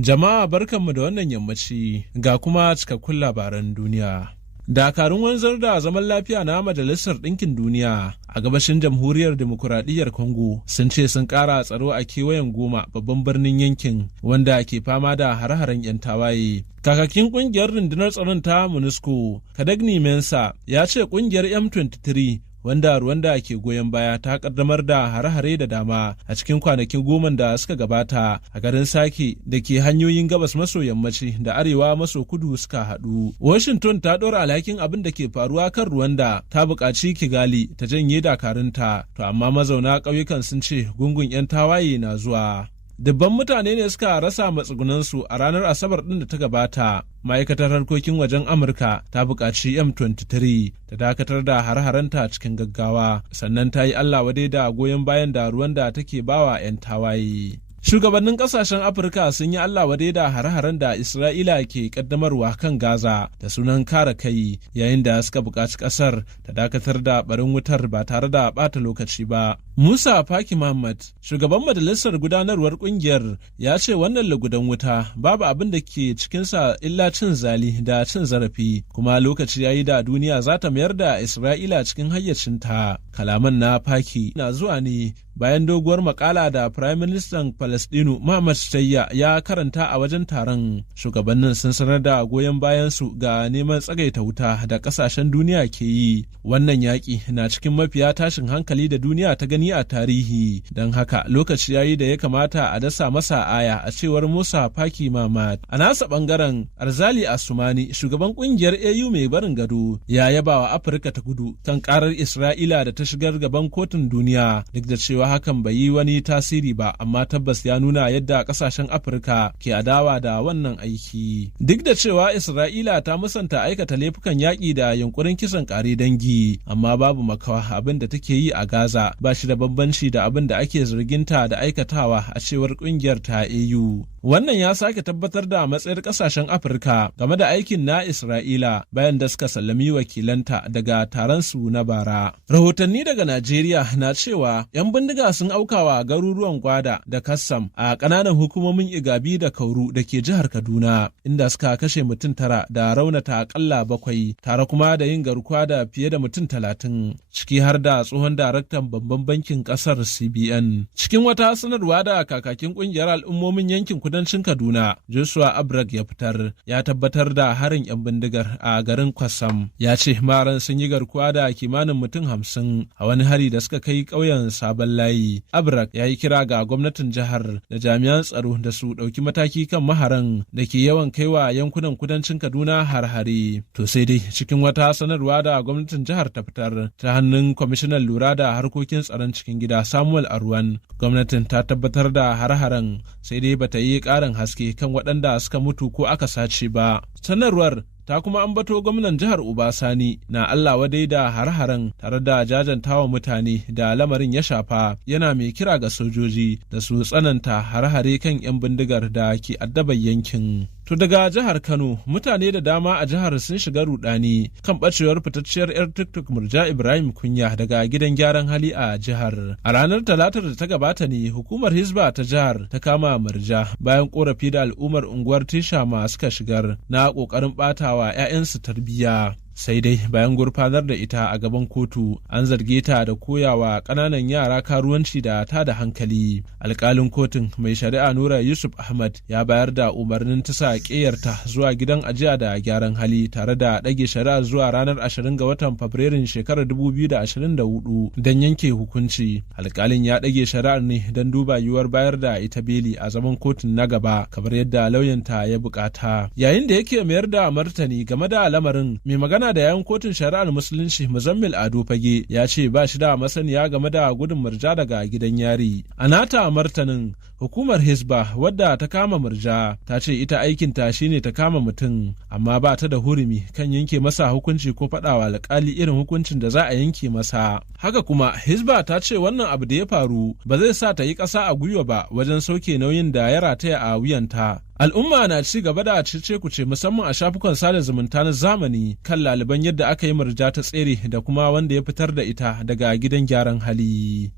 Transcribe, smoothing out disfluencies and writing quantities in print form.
Jama'a barkanmu da wannan yammaci ga kuma cikakkun labaran duniya. Dakarun wanzar da zaman lafiya na Majalisar Ɗinkin Duniya a gabashin Jamhuriyar Dimokuraɗiyyar Congo sun ce sun ƙara tsaro a kewayen Goma, babban birnin yankin wanda ke fama da hare-haren 'yan tawaye. Kakakin ƙungiyar rundunar tsaron ta MONUSCO, Kadagni Mensa, ya ce ƙungiyar M23 wanda Rwanda ke goyon baya ta kaddamar da hare-hare da dama a cikin kwanakin 10 da suka gabata a garin Sake da ke hanyoyin gabas maso yammaci da arewa maso kudu suka haɗu. Washington ta ɗora alhakin abin da ke faruwa kan Rwanda, ta buƙaci Kigali ta janye dakarunta, to amma mazauna ƙauyukan sun ce gungun 'yan tawaye na zuwa. Dubban mutane ne suka rasa matsugunansu a ranar Asabar ɗin da ta gabata. Ma'aikatar harkokin wajen Amurka ta buƙaci M23 ta dakatar da har-haranta cikin gaggawa, sannan ta yi Allah wadai da goyon bayan da Rwanda take bawa 'yan tawaye. Shugabannin kasashen Afirka sun yi Allah wadai da hare-haren da Isra'ila ke kaddamarwa kan Gaza da sunan kare kai, yayin da suka buƙaci ƙasar ta dakatar da barin wutar ba tare da ɓata lokaci ba. Musa Faki Muhammad, shugaban majalisar gudanarwar ƙungiyar, ya ce wannan lugudan wuta babu abin da ke cikinsa illa cin zali da cin zarafi, kuma lokaci ya yi da duniya za ta mayar da Isra'ila cikin hayyacinta. Kalaman na Faki na zuwa ne bayan doguwar makala da Firayim Ministan Falasɗinu Muhammad Shtayyeh ya karanta a wajen taron. Shugabannin sun sanar da goyon bayansu ga neman tsagaita wuta da ƙasashen duniya ke yi. Wannan yaƙi na cikin mafiya tashin hankali da duniya ta gani a tarihi, don haka lokaci yayi da ya kamata a dasa masa aya, a cewar Musa Faki Muhammad. A nasa ɓangaren, Arzali Asumani, shugaban ƙungiyar AU mai barin gado, ya yaba wa Afirka ta Kudu kan ƙarar Isra'ila da ta shigar gaban kotun duniya, duk da cewa hakan bai yi wani tasiri ba, amma tabbas ya nuna yadda kasashen Afirka ke adawa da wannan aiki. Duk da cewa Isra'ila ta musanta aikata laifukan yaƙi da yunkurin kisan ƙare dangi, amma babu makawa abin da take yi a Gaza ba shi da bambanci da abin da ake zarginta da aikatawa, a cewar ƙungiyar ta AU. Wannan ya sake tabbatar da matsayar kasashen Afirka game da aikin na Isra'ila bayan da suka sallami wakilanta daga taron su na bara. Rahotanni daga Najeriya na cewa 'yan bindiga sun aukawa garuruwan Gwada da Kassam a ƙananan hukumomin Igabi da Kauru da ke jihar Kaduna, inda suka kashe mutum 9 da raunata akalla 7, tare kuma da yin garkuwa da fiye da mutum 30, ciki har da tsohon daraktan babban bankin ƙasar CBN. Cikin wata sanarwa da kakakin ƙungiyar al'ummomin yankin kudancin Kaduna, Joshua Abrag ya fitar, ya tabbatar da harin 'yan bindigar a garin Kwassam. Ya ce maran sun yi garkuwa da kimanin mutum 50 a wani hari da suka kai ƙauyen Sabon Layi. Abrag ya yi kira ga gwamnatin jihar da jami'an tsaro da su ɗauki mataki kan maharan da ke yawan kaiwa yankunan kudancin Kaduna har-hare. To sai dai cikin wata sanarwa da gwamnatin jihar ta fitar ta hannun kwamishinan lura da harkokin tsaron cikin gida Samuel Arwan, gwamnatin ta tabbatar da har-haren, sai dai bata yi ƙarin haske kan waɗanda suka mutu ko aka sace ba. Sanarwar ta kuma ambato gwamnan jihar Obasani na Allah wadai da har-haren tare da jajantawa mutane da lamarin ya shafa, yana mai kira ga sojoji da su tsananta har-hare kan 'yan bindigar da ke addabar yankin. To daga jihar Kano, mutane da dama a jihar sun shiga rudani kan bacewar fitacciyar 'yar TikTok Murja Ibrahim Kunya daga gidan gyaran hali a jihar. A ranar Talatar da ta gabata ne hukumar Hizba ta jihar ta kama Murja bayan korafi da al'ummar unguwar Tishama suka shigar na kokarin batawa 'ya'yansu tarbiyya. Sai dai bayan gurfanar da ita a gaban kotu, an zarge ta da koyawa ƙananan yara karuwanci da ta da hankali. Alƙalin kotun mai shari'a Nura Yusuf Ahmad ya bayar da umarnin ta sa ƙeyarta zuwa gidan ajiya da gyaran hali, tare da ɗage shari'ar zuwa ranar 20 ga watan Fabrairun shekarar 2024 don yanke hukunci. Alƙalin ya ɗage shari'ar ne don duba yiwuwar bayar da ita beli a zaman kotun na gaba, kamar yadda lauyanta ya buƙata. Yayin da yake mayar da martani game da lamarin, mai magana da yayin kotun shari'ar musulunci Muzammil Ado Fage ya ce ba shi da masaniya game da gudun Murja daga gidan yari. A nata martanin, hukumar Hizba wadda ta kama Murja ta ce ita aikinta shine ta kama mutum, amma ba ta da hurumi kan yanke masa hukunci ko faɗawa alƙali irin hukuncin da za a yanke masa. Haka kuma Hizba ta ce wannan abu da ya faru ba zai sa ta yi ƙasa a gwiwa ba wajen sauke nauyin da ya rataya a wuyanta. Al'umma na ci gaba da cece-kuce musamman a shafukan sada zumunta na zamani kan laliban yadda aka yi Murja ta tsere da kuma wanda ya fitar da ita daga gidan gyaran hali.